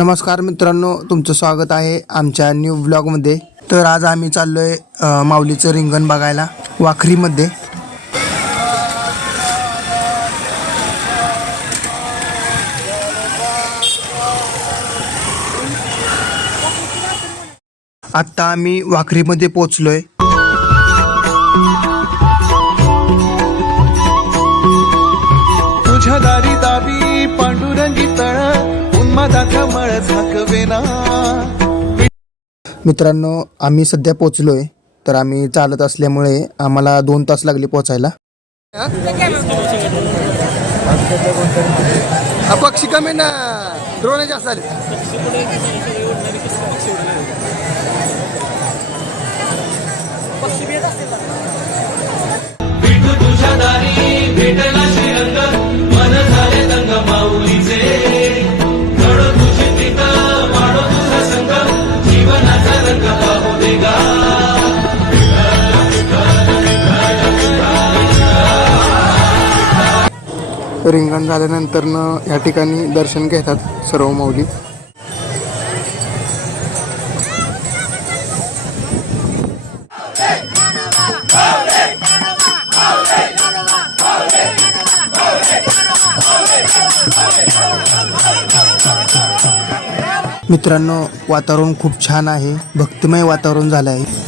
नमस्कार मित्रांनो तुमचं स्वागत आहे आमच्या न्यू ब्लॉगमध्ये तर आज आम्ही चाललो आहे माऊलीचं रिंगण बघायला वाखरीमध्ये. आत्ता आम्ही वाखरीमध्ये पोचलोय तुझ्या दारी दाबी पांडुरंगी तळ झाकवेना मित्रांनो आम्ही सध्या पोचलोय तर आम्ही चालत असल्यामुळे आम्हाला दोन तास लागले पोचायला पक्षी कमी ना ड्रोन जास्त रिंगण झाल्यानंतर या ठिकाणी दर्शन घेतात सर्व मौली मित्रांनो वातावरण खूप छान आहे. भक्तिमय वातावरण झालं आहे.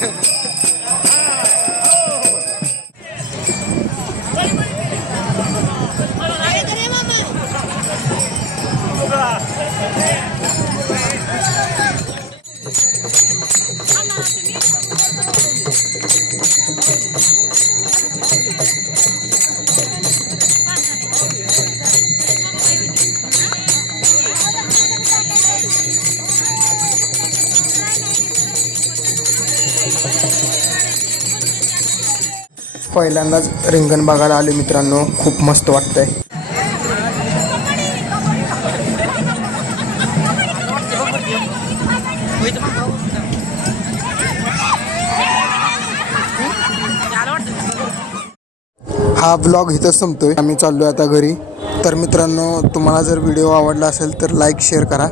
Anna, to me. पहिल्यांदाच रिंगण बघायला आले मित्रांनो. खूप मस्त वाटतंय. हा ब्लॉग इथंच संपतोय. आम्ही चाललोय आता घरी. तर मित्रांनो तुम्हाला जर व्हिडिओ आवडला असेल तर लाईक शेअर करा.